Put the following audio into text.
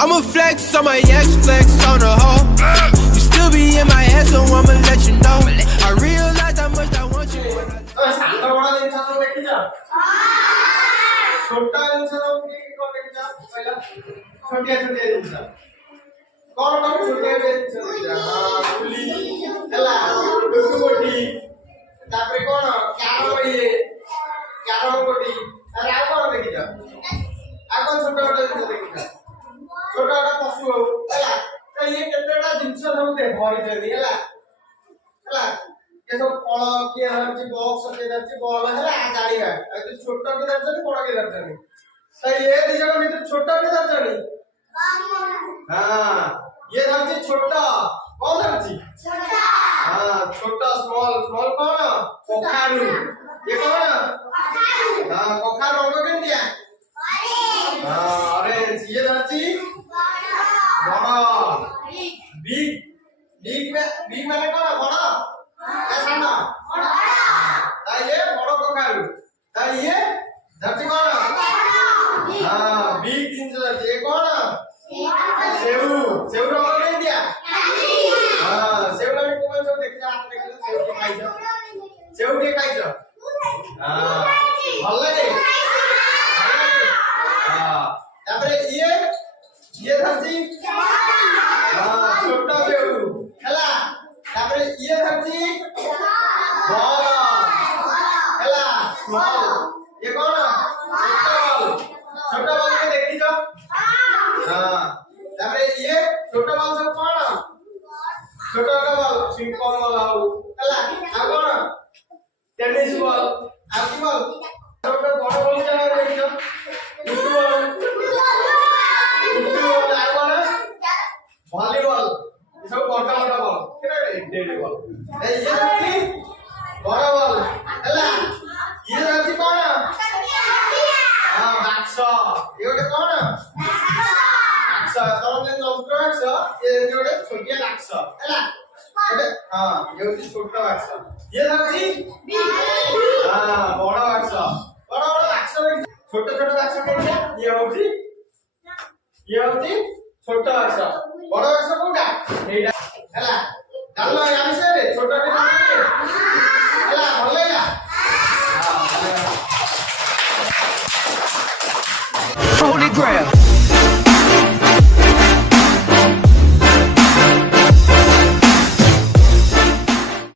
I'ma flex on my ex, flex on the hoe. You still be in my head, so I'ma let you know. I realize how much I want you. ସାନ ବଡ ଜିନିଷ ସବୁ ଦେଖିଛ? ଛୋଟ ଜିନିଷ ସବୁ କି କଣ ଦେଖିଛ? କହିଲ ଛୋଟିଆ ଛୋଟିଆ ଜିନିଷ କଣ କଣ ଛୋଟିଆ ଜିନିଷ ଦେଖିଛ? ଗୁଲି ହେଲା ଡୁଡୁଗୋଟି ତାପରେ କଣ କ୍ୟାରମ ଗୋଟି ତାପରେ ଆଉ କଣ ଦେଖିଛ? ଆଉ କଣ ଛୋଟ ଛୋଟ ଜିନିଷ ଦେଖିଛ? ଛୋଟ ଛୋଟ ପଶୁ ହଉ ହେଲା ତ ଇଏ କେତେଟା ଜିନିଷ ସବୁ ଧରିଛନ୍ତି ହେଲା ହେଲା ये सब फल किए धरछि बॉक्स के धरछि बॉल हैला गाड़ीगा ए छोट के धरछनि बड़ के धरछनि त ये दी जगह भीतर छोट के धरछनि हां ये धरछि छोट कौन धरछि छोटा हां छोटा स्मॉल स्मॉल कौन कोखारू ये कौन हां कोखारू रंग केंदिया हां ऑरेंज ये धरछि बड़ बिग बिग माने कौन बड़ साना ये बड़ कोखारू ये धरती कौन हां बिग जिंस धरती ये कौन सेऊ सेऊ रंग नहीं दिया हां सेऊ में कोन सब देख हाथ में सेऊ के खाइছো सेऊ के खाइছো हां भल लागे हां तापरे ये धरती हां छोटा सेऊ हैला तापरे ये धरती बॉल हैला स्मॉल ये कौन छोटा बॉल के देखी जो हां तापरे ये छोटा बॉल सब कौन छोटा बॉल सिंपल बॉल आउ हैला आ कौन टेनिस बॉल आ की बॉल छोटा बड़ बॉल जाना देखी जो फुटबॉल आ कौन वॉलीबॉल सब बड़ा बड़ा बॉल केना डेड बॉल ये धरती बड़ा बॉल हैला ये धरती कौन हां बाक्स ये गोटे कौन बाक्स तोने जंत्र बाक्स ये गोटे छोटिया बाक्स हैला हां ये होची छोटा बाक्स ये धरती हां बड़ा बाक्स बड़ा बड़ा बाक्स छोटा छोटा बाक्स केनिया ये होची छोटा बाक्स बड़ा बाक्स कोटा एटा हैला डालो या विषय छोटा के हैला भल लागला Holy grail.